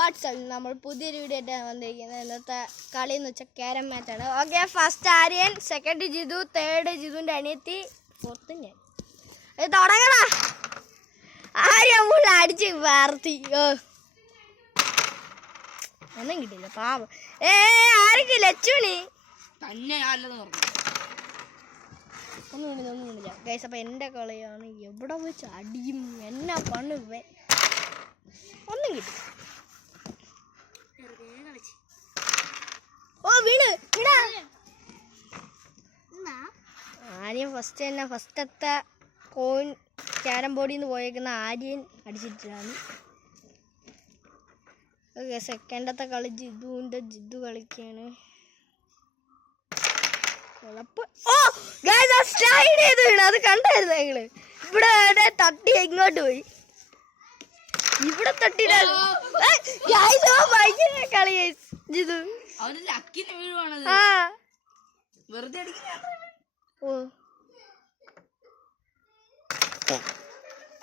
WhatsApp നമ്മൾ പുതിയൊരു video ആയിട്ടാണ് വന്നിരിക്കുന്നത്. ഇന്നത്തെ കളി എന്ന് വെച്ചാൽ ക്യാരം മാച്ചാണ്. Okay, first Aryan, second Jithu, third ജിതുവിൻ്റെ അനിയത്തി, ഫോർത്ത് ഞാൻ. ഇത് തുടങ്ങണ ആര്യൻ ഫുൾ അടിച്ച് വാർത്തി. ഒന്നും കിട്ടില്ല പാവം. ആർക്ക് ലച്ചുണി ഒന്നുമില്ല ഗൈസ്. അപ്പം എൻ്റെ കളിയാണ്. എവിടെ വെച്ച് അടിയും എന്നാ പണു ഒന്നും കിട്ടി. ഓ വീണ് ആര്യൻ ഫസ്റ്റ് തന്നെ ഫസ്റ്റത്തെ കോയിൻ ക്യാരം ബോർഡിൽ നിന്ന് പോയേക്കുന്ന ആര്യൻ അടിച്ചിട്ടാണ്. ഓക്കെ, സെക്കൻഡത്തെ കളി ജിതു കളിക്കാണ്. അത് കണ്ടായിരുന്നു ഞങ്ങള്. ഇവിടെ തട്ടി ഇങ്ങോട്ട് പോയി, ഇവിടെ തട്ടിട്ട് ഭയങ്കര കളി ജിതു. ഓ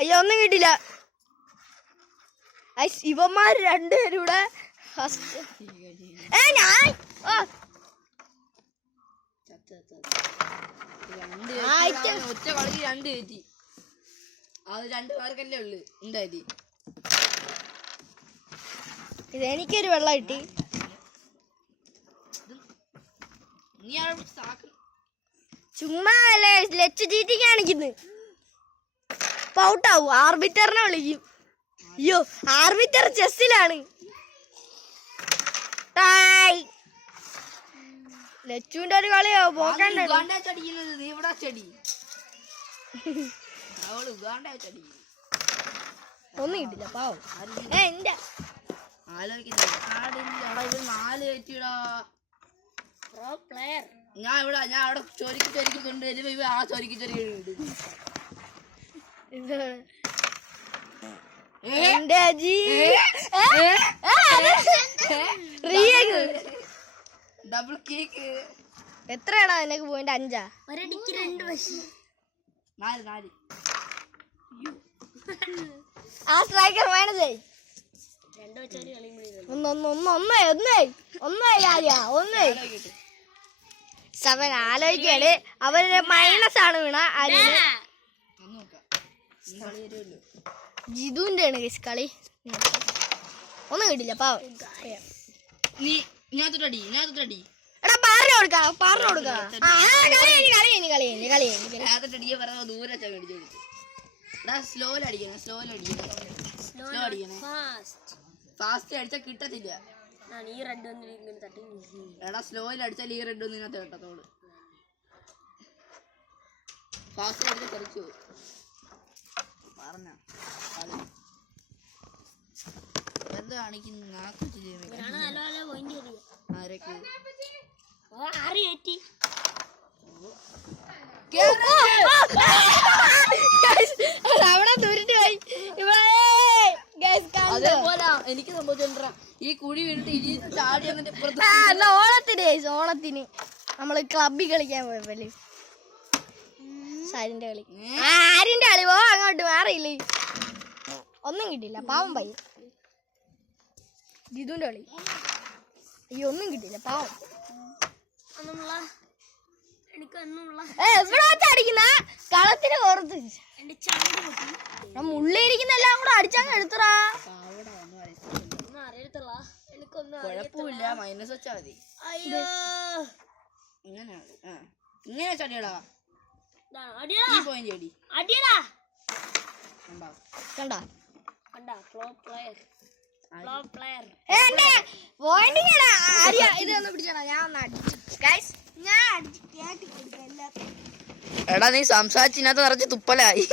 അയ്യോ, ഒന്നും കിട്ടില്ല. ഇവന്മാർ രണ്ടുപേരും ഇവിടെ ഞാൻ ഒറ്റ കളി രണ്ട് കയറ്റി. അത് രണ്ടു പേർക്കല്ലേ ഉള്ളു ഉണ്ടായി. ഇതെനിക്കൊരു വെള്ളം കിട്ടി. ചുമ്മാ അല്ലേ ലച്ച് ചീറ്റി കാണിക്കുന്നു. പൗട്ടാവും, ആർബിറ്ററിനെ വിളിക്കും. അയ്യോ, ആർബിറ്റർ ചെസ്സിലാണ്. ലച്ചുവിന്റെ ഒരു കളിയോ പോക്കണ്ട. ഒന്നും കിട്ടില്ല പാവം. എന്റെ ഞാൻ അവിടെ ചൊരിക്ക് കൊണ്ടുവരുമ്പോ ആ ചൊരിക്ക് ഡബിൾ കേക്ക്. എത്രയാണോ നിനക്ക് പോയിന്റ്? 5 ഒരടിക്ക് 2 വശം. 4 ആ സ്ട്രൈക്കർ വേണതേ. 2 വെച്ചാല് കളിയുമ്പോഴേ സെവൻ ആലോചിക്കാണ്. അവര് മൈനസ് ആണ് വീണ. ജിതുവിന്റെ ആണ് കളി. ഒന്നും കിട്ടില്ല പാവം. എടാ പറഞ്ഞു കൊടുക്കാം. ഫാസ്റ്റ് അടിച്ചാൽ കിട്ടത്തില്ല. എടാ സ്ലോയിൽ അടിച്ചാൽ ഈ റെഡ് ഒന്നും ഇതിനകത്ത് കിട്ടത്തോളൂ. ഫാസ്റ്റ് അടിച്ചാൽ തെറിച്ചു പറഞ്ഞ എന്താ കാണിക്കുന്നു? ആരൊക്കെ അവിടെ തുരുട്ട് പോയി. അതേപോലെ എനിക്ക് സംഭവിച്ചോണ്ടാ ഈ കുഴി വീണിട്ട് ഇനി ചാടി ഓണത്തിന് നമ്മള് ക്ലബിൽ കളിക്കാൻ പോയപ്പോലെ സാരിന്റെ കളി. ആരിന്റെ കളി പോ അങ്ങോട്ട് മാറിയില്ലേ. ഒന്നും കിട്ടില്ല പാവം പയ്യ. ജിതുവിന്റെ കളി. അയ്യോ, ഒന്നും കിട്ടില്ല പാവം. എവിടെ വെച്ചടിക്കുന്ന കളത്തിന് പുറത്ത് മുള്ളിരിക്കുന്ന എല്ലാം കൂടെ അടിച്ചങ്ങ് എടുത്തറാ. കുഴപ്പമില്ല, മൈനസ് വെച്ചാ മതി. ഇങ്ങനെയാണ് ഇങ്ങനെ ചടിയടാ. എടാ നീ സംസാരിച്ചിനകത്ത് നിറച്ച് തുപ്പലായി.